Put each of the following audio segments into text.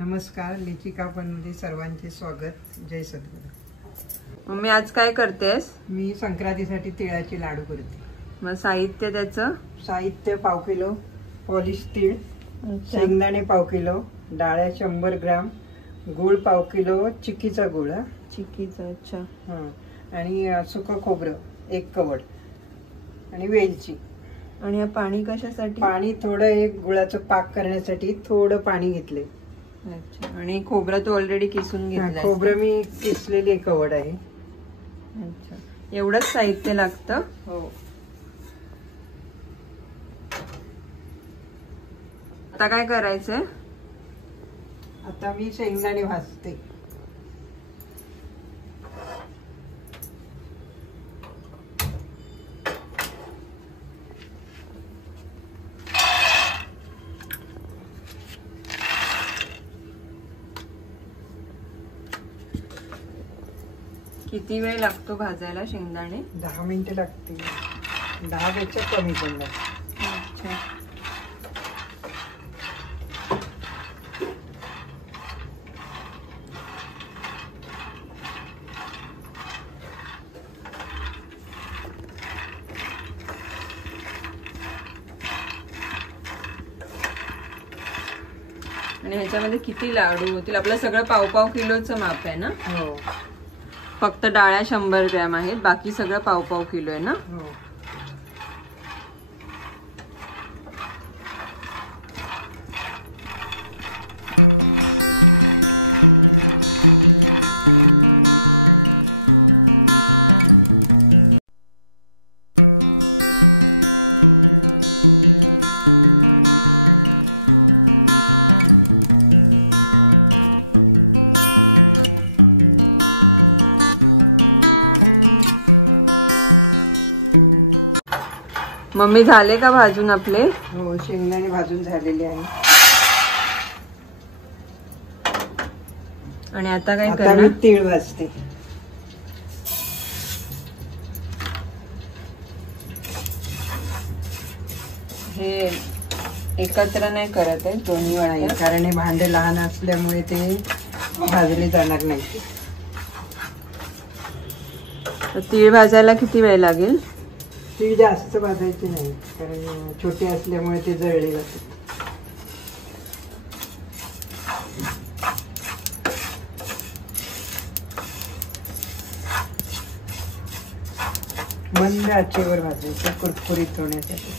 नमस्कार, लेचिका मध्ये सर्वांचे स्वागत. जय सद्गुरू. मम्मी आज काय करतेस? मी संक्रांतीसाठी तिळाचे लाडू करते. मग साहित्य त्याचं? साहित्य पाव किलो पॉलिश तीळ, शेंगदाणे पाव किलो, डाळ्या 100 ग्राम, गूळ पाव किलो, चिक्कीचा गूळ, चिक्कीचा. अच्छा. आणि सुकं खोबरं 1 कवड आणि वेलची. आणि पाणी कशासाठी? पाणी थोडं एक गुळाचं पाक करण्यासाठी थोडं पाणी घेतले. अच्छा. आणि खोबरं तू ऑलरेडी किसून घेतलं? खोबरं मी किसलेली 1 कवड आहे. अच्छा. एवढंच साहित्य लागतं? हो. आता काय करायचंय? आता मी शेंगदाणे भाजते. किती वेळ लागतो भाजायला शेंगदाणे? 10 मिनिटे लागतील. 10 पेक्षा कमी पण नाही. अच्छा. आणि ह्याच्यामध्ये किती लाडू होतील? आपलं सगळं पाव किलोचं माप आहे ना? हो. फक्त डाळ्या 100 ग्रॅम आहेत, बाकी सगळं पाव किलो आहे ना? हो. मम्मी झाले का भाजून आपले? हो, शेंगदाणे भाजून झालेले आहे. आणि आता काय आता करणार? मी तीळ भाजते. हे एकत्र नाही करत आहे, दोन्ही नाही, वेळा, कारण हे भांडे लहान असल्यामुळे ते भाजले जाणार नाही. तीळ भाजायला किती वेळ लागेल? तीळ जास्त भाजायचे नाही, कारण छोटे असल्यामुळे ते जळले जाते. मंद आचेवर भाजायचे कुरकुरीत होण्यासाठी.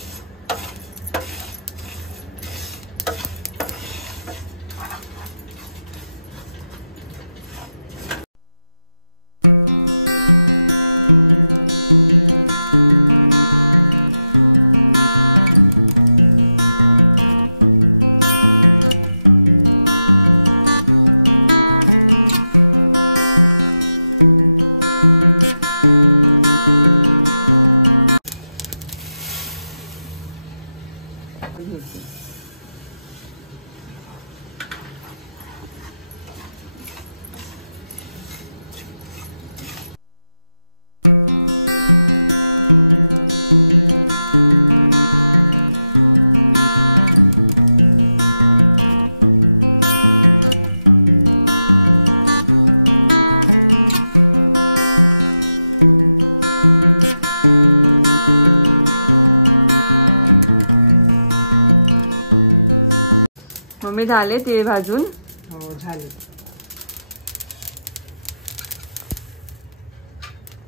मम्मी झाले तीळ भाजून? हो, झाले.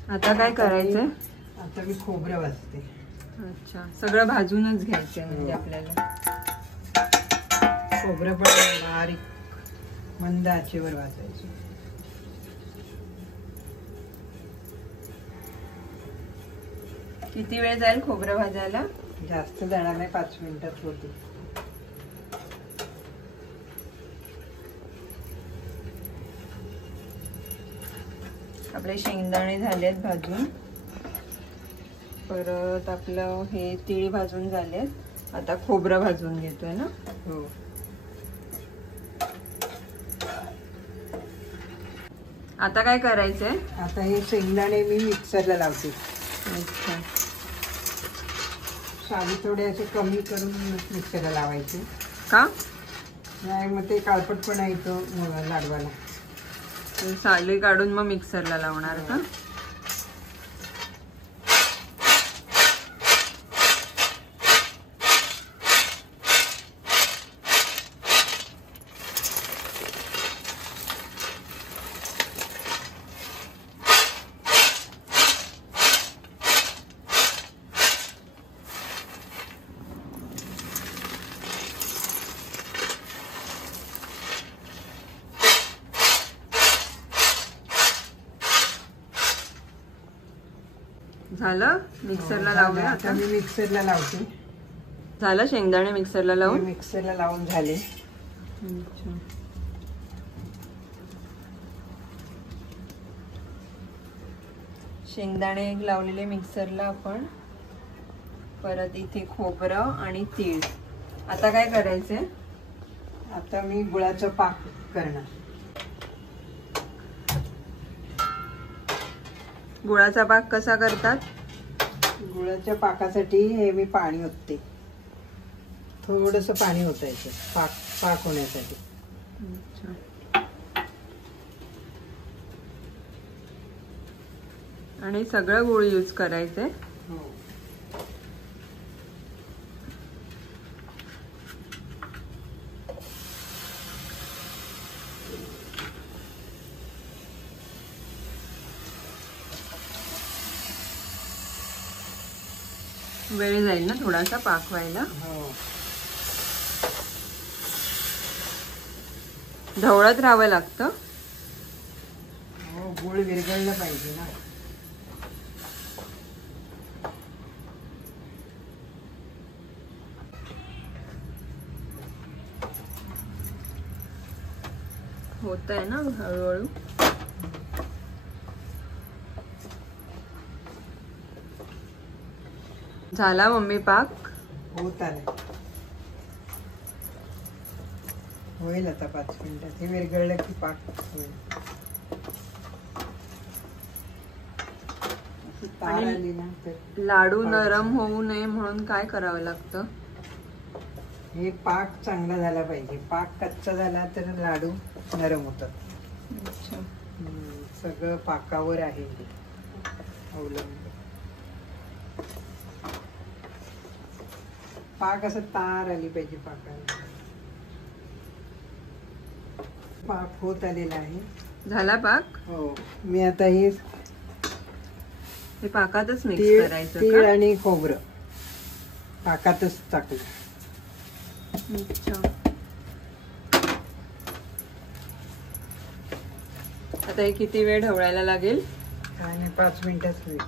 आता काय करायचंय? आता मी खोबरं भाजते. अच्छा. सगळं भाजूनच घ्यायचंय म्हणजे आपल्याला? खोबरं पण बारीक मंद आचेवर भाजायचं. किती वेळ जाईल खोबरं भाजायला? जास्त जाणार नाही, 5 मिनिटात होते. आपले शेंगदाणे झालेत भाजून, परत आपलं हे तीळ भाजून झालेत. आता खोबरं भाजून घेतोय ना? हो. आता काय करायचंय? आता हे शेंगदाणे मी मिक्सरला लावते. अच्छा. साली थोडे असे कमी करून मिक्सरला लावायचे. का? नाही मग ते काळपटपणा येतो लाडवाला. साली काढून मग मिक्सरला लावणार का? झालं मिक्सरला लावूया आता मी मिक्सरला लावते. झालं शेंगदाणे मिक्सरला लावून? मिक्सरला लावून झाले. अच्छा. शेंगदाणे लावलेले मिक्सरला आपण. परत इथे खोबरं आणि तीळ. आता काय करायचंय? आता मी गुळाचा पाक करणार. गुळाचा पाक कसा करतात? गुळाच्या पाकासाठी हे मी पाणी ओतते. थोडस पाणी ओतायचं पाक होण्यासाठी. आणि सगळं गुळ यूज करायचंय. वेळ जाईल ना थोडासा पाक व्हायला. ढवळत राहावं लागतं. गुळ विरघळलं पाहिजे ना. होत आहे ना हळूहळू. झाला मम्मी पाक? होत आलाय. होईल आता 5 मिनिटात. हे विरघळलं की पाक होईल. तार आली ना तर लाडू नरम होऊ नये म्हणून काय करावं लागतं? हे पाक चांगला झाला पाहिजे. पाक कच्चा झाला तर लाडू नरम होतात. अच्छा. सगळं पाकावर आहे अवलंबून. पाक असं तार आली पाहिजे पाकाला. पाक होत आलेला आहे. झाला पाक? हो. मी आता हे पाकातच मिक्स करायचं तीळ का? आणि खोबरं पाकातच टाकलं. अच्छा. आता हे किती वेळ ढवळायला लागेल? आणि 5 मिनिटच होईल.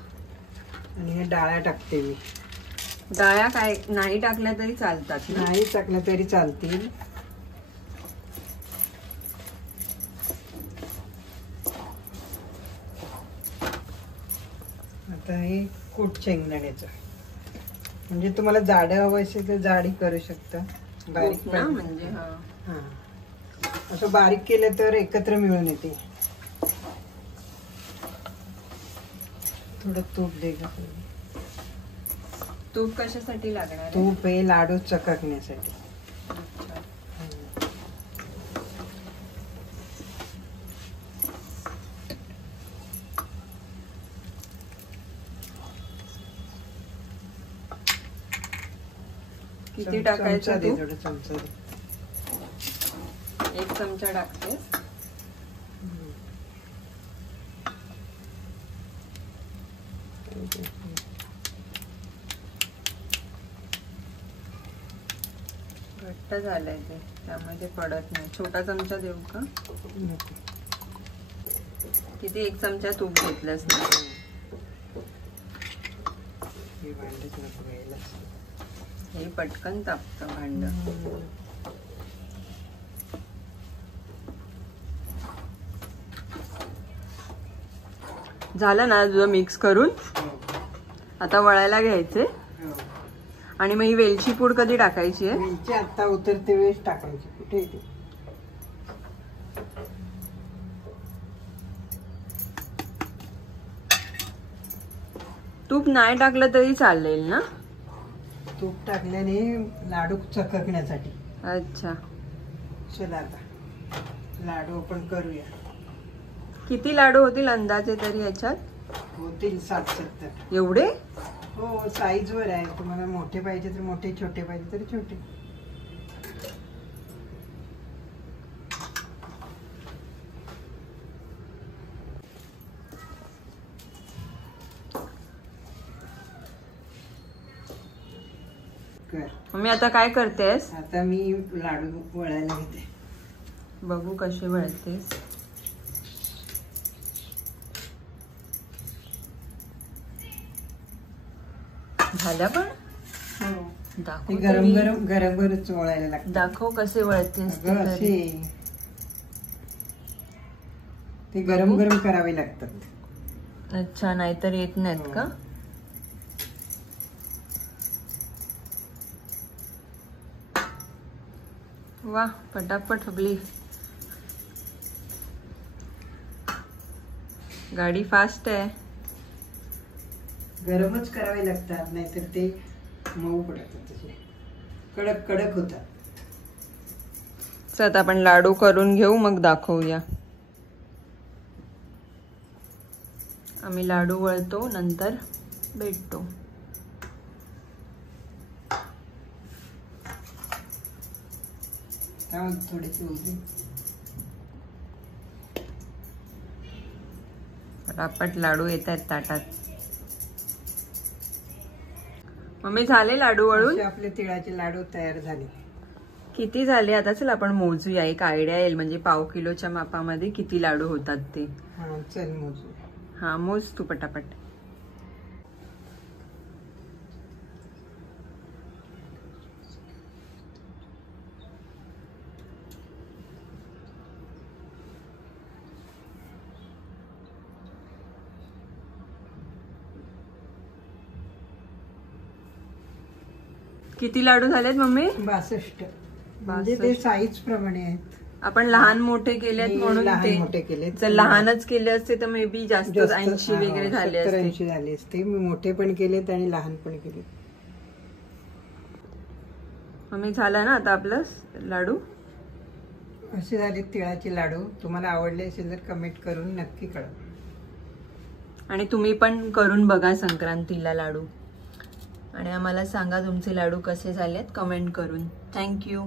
आणि हे डाळ्या टाकते मी. डाळ्या काय नाही टाकल्या तरी चालतात ना? नाही टाकल्या तरी चालतील. आता हे कूट शेंगदाण्याचं. म्हणजे तुम्हाला जाडं हवं असेल तर जाडी करू शकता. बारीक ना म्हणजे हा असं बारीक केलं तर एकत्र मिळून येते. थोडं तूप दे का. तूप कशासाठी लागणार? तूप हे लाडू चकटण्यासाठी. किती टाकायचं तूप? थोडं चमचा दे. 1 चमचा टाकते. घट्ट झालंय ते त्यामुळे ते पडत नाही. छोटा चमचा देऊ का? किती 1 चमचा तूप घेतलंस ना? हे पटकन तापतं भांड. झालं ना तुझं मिक्स करून? आता वळायला घ्यायचे. आणि मग ही वेलची पूड कधी टाकायची आहे? वेलची आता उतरते वेळेस टाकायची. कुठे येते? तूप नाही टाकलं तरी चालेल ना? तूप टाकल्याने लाडू चककण्यासाठी. अच्छा. चला आता लाडू आपण करूया. किती लाडू होतील अंदाजे तरी याच्यात? होतील 60-70. एवढे? हो, साईजवर आहे. तुम्हाला मोठे पाहिजे तर मोठे, छोटे पाहिजे तर छोटे. कर. मम्मी आता काय करतेस? आता मी लाडू वळायला घेते. बघू कसे वळतेस. झाल्या पण? हो. दाखव ते गरम तरी. गरम गरम गरमच वळायला लागतं. दाखव कसे वळतेस ते अगं, तरी. असे ते गरम गरम करावे लागतात. अच्छा, नाहीतर येत नाहीत का? वा, पटापट हबली. गाडी फास्ट आहे. गरमच करावे लागतात, नाहीतर ते मऊ पडतात, तसे कडक कडक होतात. चल आता आपण लाडू करून घेऊ, मग दाखवूया. आम्ही लाडू वळतो, नंतर भेटतो. थोडेसे उभे. पटापट लाडू येत आहेत ताटात. मम्मी, झाले लाडू वळून? असे आपले तिळाचे लाडू तयार झाले. किती झाले आता? चल आपण मोजूया, एक आयडिया येईल, म्हणजे पाव किलोच्या मापामध्ये किती लाडू होतात ते. हा, चल मोजू. हा, मोज तू पटापट. किती लाडू झालेत मम्मी? 62. म्हणजे ते साईज प्रमाणे आहेत. आपण लहान मोठे केलेत म्हणून लहान ते. मोठे केले. जर लहानच केले असते तर मे बी जास्त 80 वगैरे झाले असते. 70-80 झाले असते. मी मोठे पण केलेत आणि लहान पण केलेत. मम्मी, झाला ना आता आपलं लाडू? असे झाले तिळाचे लाडू. तुम्हाला आवडले असेल तर कमेंट करून नक्की कळवा. आणि तुम्ही पण करून बघा संक्रांतीला लाडू. आणि आम्हाला सांगा तुमचे लाडू कसे झालेत कमेंट करून. थँक्यू.